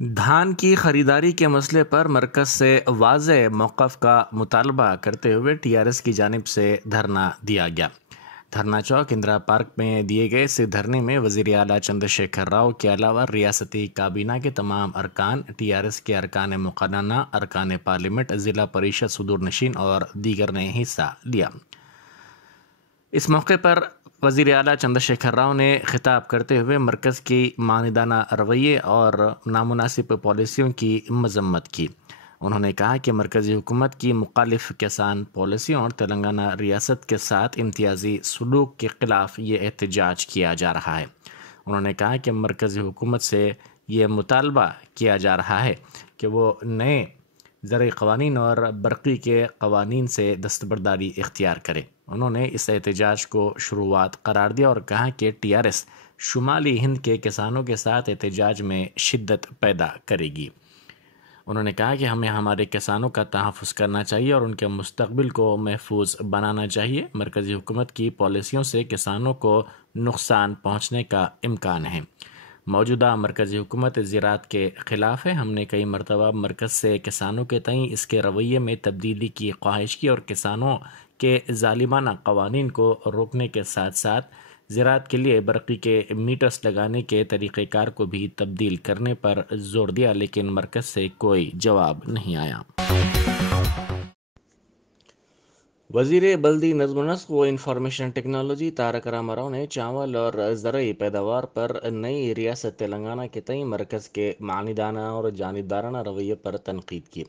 धान की खरीदारी के मसले पर मरकज से वाज़ेह मौक़िफ़ का मुतालबा करते हुए टीआरएस की जानिब से धरना दिया गया। धरना चौक इंदिरा पार्क में दिए गए इस धरने में वज़ीर आला चंद्रशेखर राव के अलावा रियासती काबीना के तमाम अरकान, टीआरएस के अरकान मुक़र्रना, अरकान पार्लियामेंट, ज़िला परिषद सदूर नशीन और दीगर ने हिस्सा लिया। इस मौके पर वज़ीर आला चंद्रशेखर राव ने खिताब करते हुए मरकज़ की मानदाना रवैये और नामुनासिब पॉलिसियों की मजम्मत की। उन्होंने कहा कि मरकज़ी हुकूमत की मुखालिफ किसान पॉलिसियों और तेलंगाना रियासत के साथ इम्तियाजी सलूक के ख़िलाफ़ ये एहतजाज किया जा रहा है। उन्होंने कहा कि मरकज़ी हुकूमत से ये मुतालबा किया जा रहा है कि वो नए ज़रई क़वानीन और बरक़ी के क़वानीन से दस्तबरदारी इख्तियार करे। उन्होंने इस एहतजाज को शुरुआत करार दिया और कहा कि टीआरएस शुमाली हिंद के किसानों के साथ एहतजाज में शिद्दत पैदा करेगी। उन्होंने कहा कि हमें हमारे किसानों का तहफ़्फ़ुज़ करना चाहिए और उनके मुस्तक़बिल को महफूज बनाना चाहिए। मरकज़ी हुकूमत की पॉलिसियों से किसानों को नुकसान पहुँचने का इम्कान है। मौजूदा मरकज़ी हुकूमत ज़राअत के ख़िलाफ़ है। हमने कई मरतबा मरकज़ से किसानों के तईं इसके रवैये में तब्दीली की ख्वाहिश की और किसानों के ज़ालिमाना क़वानीन को रोकने के साथ साथ ज़राअत के लिए बरक़ी के मीटर्स लगाने के तरीक़ेकार को भी तब्दील करने पर ज़ोर दिया, लेकिन मरकज़ से कोई जवाब नहीं आया। वज़ीर बल्दी नज़्म व नस्क़ व इंफॉर्मेशन टेक्नोलॉजी तारक रामा राव ने चावल और ज़रई पैदावार पर नई रियासत तेलंगाना के तईं मरकज़ के मानदाना और जानिबदाराना रवैये पर तनक़ीद की।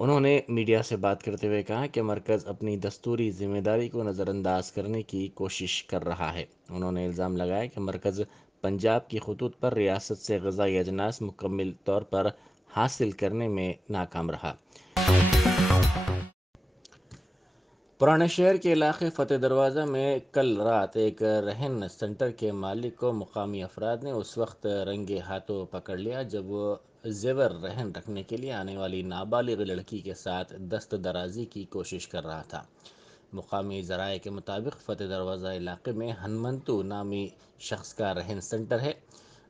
उन्होंने मीडिया से बात करते हुए कहा कि मरकज़ अपनी दस्तूरी ज़िम्मेदारी को नज़रअंदाज करने की कोशिश कर रहा है। उन्होंने इल्ज़ाम लगाया कि मरकज़ पंजाब की खतूत पर रियासत से ग़िज़ाई अजनास मुकम्मल तौर पर हासिल करने में नाकाम रहा। पुराने शहर के इलाके फ़तेह दरवाज़ा में कल रात एक रहन सेंटर के मालिक को मुकामी अफराद ने उस वक्त रंगे हाथों पकड़ लिया जब वो जेवर रहन रखने के लिए आने वाली नाबालिग लड़की के साथ दस्त दराजी की कोशिश कर रहा था। मुकामी ज़राए के मुताबिक फ़तेह दरवाज़ा इलाके में हनमंतु नामी शख्स का रहन सेंटर है।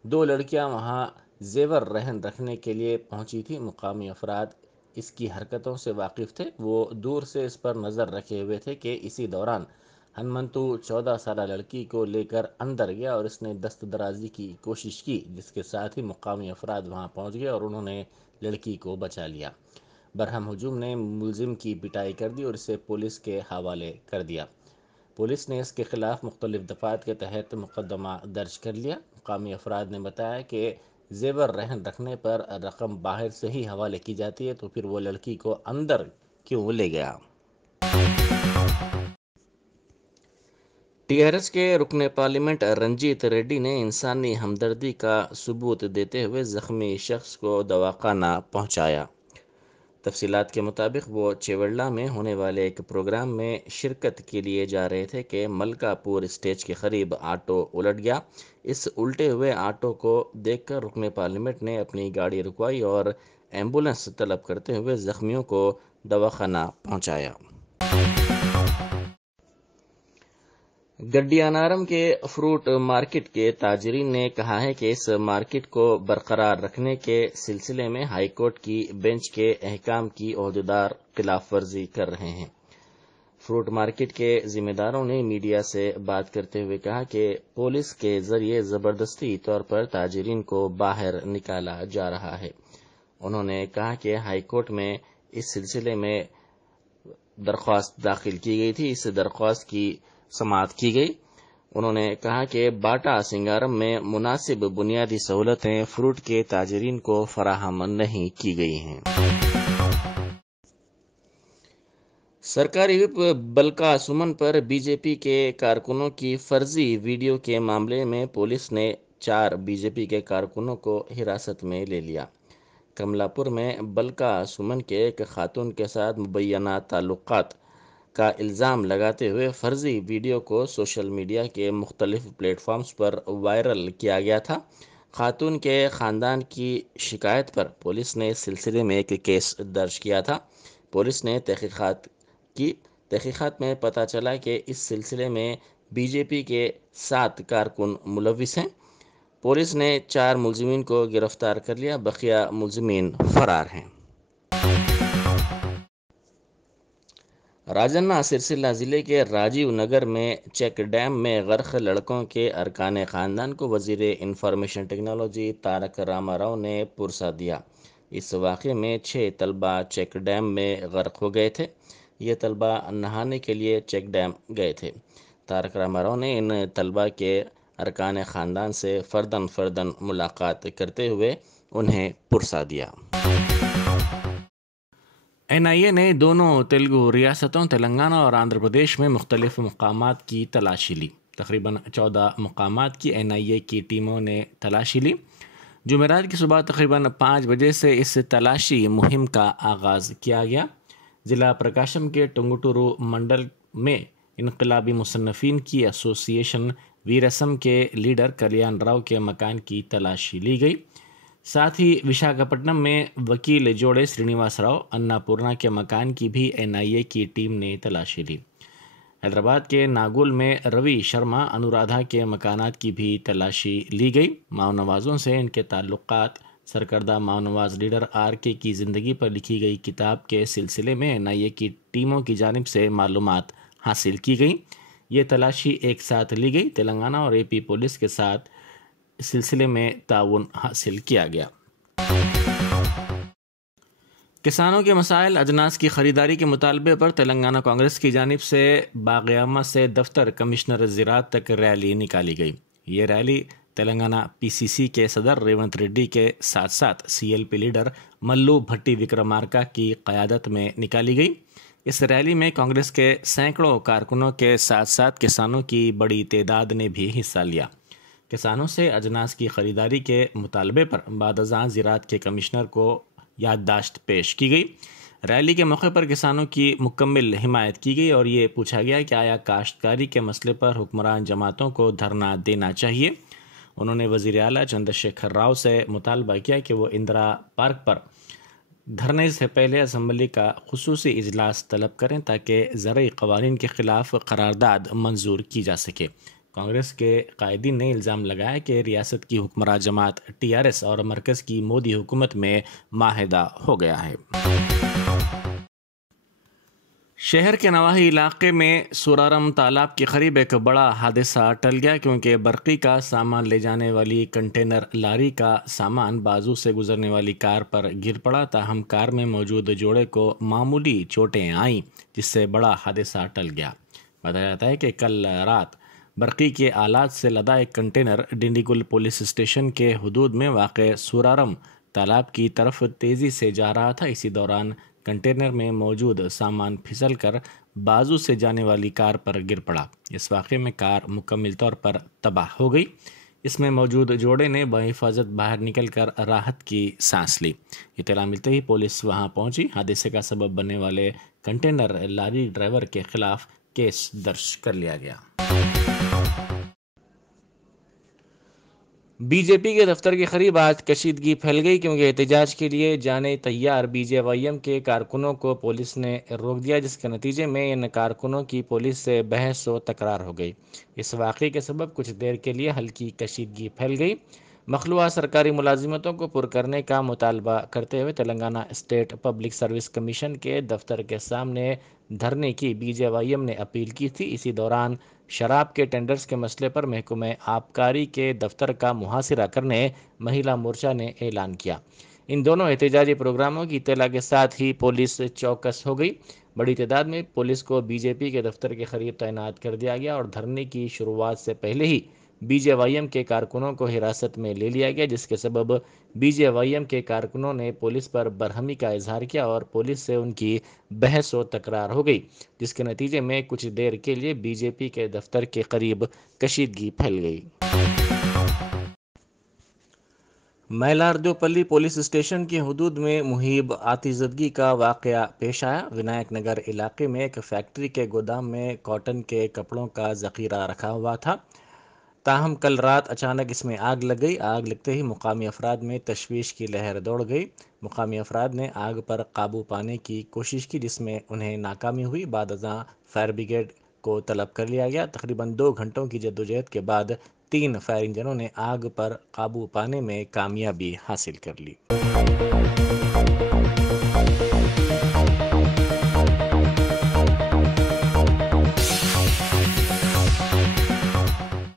दो लड़कियां वहां जेवर रहन रखने के लिए पहुंची थी। मुकामी अफराद इसकी हरकतों से वाकिफ़ थे। वो दूर से इस पर नज़र रखे हुए थे कि इसी दौरान हनमंतु 14 साल लड़की को लेकर अंदर गया और इसने दस्त दराजी की कोशिश की, जिसके साथ ही मुकामी अफराद वहां पहुंच गए और उन्होंने लड़की को बचा लिया। बरहम हुजूम ने मुलजिम की पिटाई कर दी और इसे पुलिस के हवाले कर दिया। पुलिस ने इसके खिलाफ मुख्तलिफ दफ़ात के तहत मुकदमा दर्ज कर लिया। मुकामी अफराद ने बताया कि जेवर रहन रखने पर रकम बाहर से ही हवाले की जाती है, तो फिर वो लड़की को अंदर क्यों ले गया। टीआरएस के रुकने पार्लियामेंट रंजीत रेड्डी ने इंसानी हमदर्दी का सबूत देते हुए ज़ख्मी शख्स को दवाखाना पहुंचाया। तफसीलात के मुताबिक वो चेवड़ला में होने वाले एक प्रोग्राम में शिरकत के लिए जा रहे थे कि मलकापुर स्टेज के करीब ऑटो उलट गया। इस उल्टे हुए ऑटो को देखकर रुकने पार्लियामेंट ने अपनी गाड़ी रुकवाई और एम्बुलेंस तलब करते हुए ज़ख्मियों को दवाखाना पहुंचाया। गड्डियानारम के फ्रूट मार्केट के ताजरीन ने कहा है कि इस मार्केट को बरकरार रखने के सिलसिले में हाईकोर्ट की बेंच के अहकाम की ओहदेदार खिलाफ वर्जी कर रहे हैं। फ्रूट मार्केट के जिम्मेदारों ने मीडिया से बात करते हुए कहा कि पुलिस के जरिए जबरदस्ती तौर पर ताजरीन को बाहर निकाला जा रहा है। उन्होंने कहा कि हाईकोर्ट में इस सिलसिले में दरख्वास्त दाखिल की गई थी। इस दरख्वास्त की समाअत की गई। उन्होंने कहा कि बाटा सिंगारम में मुनासिब बुनियादी सहूलतें फ्रूट के ताजरीन को फराहम नहीं की गई हैं। सरकारी विप बलका सुमन पर बीजेपी के कारकुनों की फर्जी वीडियो के मामले में पुलिस ने 4 बीजेपी के कारकुनों को हिरासत में ले लिया। कमलापुर में बलका सुमन के एक खातून के साथ मुबैना ताल्लुकात का इल्ज़ाम लगाते हुए फर्जी वीडियो को सोशल मीडिया के मुख्तलिफ प्लेटफॉर्म्स पर वायरल किया गया था। खातून के ख़ानदान की शिकायत पर पुलिस ने इस सिलसिले में एक केस दर्ज किया था। पुलिस ने तहक़ीक़ात में पता चला कि इस सिलसिले में बीजेपी के 7 कारकुन मुलव्विस हैं। پولیس نے 4 ملزمین کو گرفتار کر لیا، بقیہ ملزمین فرار ہیں۔ راجنا سرسلہ ضلع کے راجیو نگر میں چیک ڈیم میں غرق لڑکوں کے ارکان خاندان کو وزیر انفارمیشن ٹیکنالوجی تارک راما راؤ نے پرسہ دیا۔ اس واقعے میں 6 طلبہ چیک ڈیم میں غرق ہو گئے تھے۔ یہ طلبہ نہانے کے لیے چیک ڈیم گئے تھے۔ تارک راما راؤ نے ان طلبہ کے ارکان خاندان سے فرداً ملاقات کرتے ہوئے انہیں پرسہ دیا۔ NIA نے دونوں تیلگو ریاستوں تلنگانہ اور آندھرا پردیش میں مختلف مقامات کی تلاشی لی۔ تقریباً 14 مقامات کی NIA کی ٹیموں نے تلاشی لی۔ جمعرات کی صبح تقریباً 5 بجے سے اس تلاشی مہم کا آغاز کیا گیا۔ ضلع پرکاشم کے ٹنگٹورو منڈل میں انقلابی مصنفین کی ایسوسی ایشن ویرسم کے لیڈر کلیان راؤ کے مکان کی تلاشی لی گئی۔ ساتھ ہی وشاکھاپٹنم میں وکیل جوڑے سرینیواس راؤ انا پورنا کے مکان کی بھی NIA کی ٹیم نے تلاشی لی۔ حیدرآباد کے ناگول میں روی شرما انورادھا کے مکانات کی بھی تلاشی لی گئی۔ ماؤ نوازوں سے ان کے تعلقات، سرکردہ ماؤ نواز لیڈر RK کی زندگی پر لکھی گئی کتاب کے سلسلے میں NIA کی ٹیموں کی جانب سے معلومات حاصل کی گئی۔ یہ تلاشی ایک ساتھ لی گئی۔ تلنگانہ اور AP پولیس کے ساتھ اس سلسلے میں تعاون حاصل کیا گیا۔ کسانوں کے مسائل، اجناس کی خریداری کے مطالبے پر تلنگانہ کانگریس کی جانب سے باغیامہ سے دفتر کمشنر زراعت تک ریلی نکالی گئی۔ یہ ریلی تلنگانہ PCC کے صدر ریونت ریڈی کے ساتھ CLP لیڈر ملو بھٹی وکرمارکا کی قیادت میں نکالی گئی۔ اس ریلی میں کانگریس کے سینکڑوں کارکنوں کے ساتھ کسانوں کی بڑی تعداد نے بھی حصہ لیا۔ کسانوں سے اجناس کی خریداری کے مطالبے پر بعد ازاں زراعت کے کمشنر کو یادداشت پیش کی گئی۔ ریلی کے موقع پر کسانوں کی مکمل حمایت کی گئی اور یہ پوچھا گیا کہ آیا کاشتکاری کے مسئلے پر حکمران جماعتوں کو دھرنا دینا چاہیے۔ انہوں نے وزیر اعلیٰ چندر شیکھر راؤ سے مطالبہ کیا کہ وہ اندرا پارک پر دھرنے سے پہلے اسمبلی کا خصوصی اجلاس طلب کریں تاکہ زرعی قوانین کے خلاف قرارداد منظور کی جا سکے۔ کانگریس کے قائدین نے الزام لگایا کہ ریاست کی حکمراں جماعت TRS اور مرکز کی مودی حکومت میں معاہدہ ہو گیا ہے۔ شہر کے نواحی علاقے میں سورارم تالاب کے قریب ایک بڑا حادثہ ٹل گیا کیونکہ برقی کا سامان لے جانے والی کنٹینر لاری کا سامان بازو سے گزرنے والی کار پر گر پڑا، تاہم کار میں موجود جوڑے کو معمولی چوٹیں آئیں جس سے بڑا حادثہ ٹل گیا۔ بتایا جاتا ہے کہ کل رات برقی کے آلات سے لدا ایک کنٹینر ڈنڈیگل پولیس اسٹیشن کے حدود میں واقع سورارم تالاب کی طرف تیزی سے جا رہا تھا۔ اسی دوران کنٹینر میں موجود سامان پھسل کر بازو سے جانے والی کار پر گر پڑا۔ اس واقعے میں کار مکمل طور پر تباہ ہو گئی۔ اس میں موجود جوڑے نے بحفاظت باہر نکل کر راحت کی سانس لی۔ اطلاع ملتے ہی پولیس وہاں پہنچی۔ حادثے کا سبب بننے والے کنٹینر لاری ڈرائیور کے خلاف کیس درج کر لیا گیا۔ BJP کے دفتر کے قریب آج کشیدگی پھیل گئی کیونکہ احتجاج کے لیے جانے تیار BJYM کے کارکنوں کو پولیس نے روک دیا، جس کے نتیجے میں ان کارکنوں کی پولیس سے بحث و تکرار ہو گئی۔ اس واقعے کے سبب کچھ دیر کے لیے ہلکی کشیدگی پھیل گئی۔ مخلوعہ سرکاری ملازمتوں کو پر کرنے کا مطالبہ کرتے ہوئے Telangana state public service commission کے دفتر کے سامنے دھرنے کی BJYM نے اپیل کی تھی۔ اسی دوران شراب کے ٹینڈرز کے مسئلے پر محکمہ آبکاری کے دفتر کا محاصرہ کرنے مہیلا مورچہ نے اعلان کیا۔ ان دونوں احتجاجی پروگراموں کی اطلاع کے ساتھ ہی پولیس چوکس ہو گئی۔ بڑی تعداد میں پولیس کو BJP کے دفتر کے قریب تعینات کر دیا گیا اور دھرنے کی شروعات سے پہلے ہی BJYM کے کارکنوں کو حراست میں لے لیا گیا، جس کے سبب BJYM کے کارکنوں نے پولیس پر برہمی کا اظہار کیا اور پولیس سے ان کی بحث و تکرار ہو گئی، جس کے نتیجے میں کچھ دیر کے لیے BJP کے دفتر کے قریب کشیدگی پھیل گئی۔ میلاردوپلی پولیس اسٹیشن کی حدود میں مہیب آتی زدگی کا واقعہ پیش آیا۔ ونائک نگر علاقے میں ایک فیکٹری کے گودام میں کاٹن کے کپڑوں کا ذخیرہ رکھا ہوا تھا، تاہم کل رات اچانک اس میں آگ لگ گئی۔ آگ لگتے ہی مقامی افراد میں تشویش کی لہر دوڑ گئی۔ مقامی افراد نے آگ پر قابو پانے کی کوشش کی جس میں انہیں ناکامی ہوئی۔ بعد ازاں فائر بریگیڈ کو طلب کر لیا گیا۔ تقریباً 2 گھنٹوں کی جدوجہد کے بعد 3 فائر انجنوں نے آگ پر قابو پانے میں کامیابی حاصل کر لی۔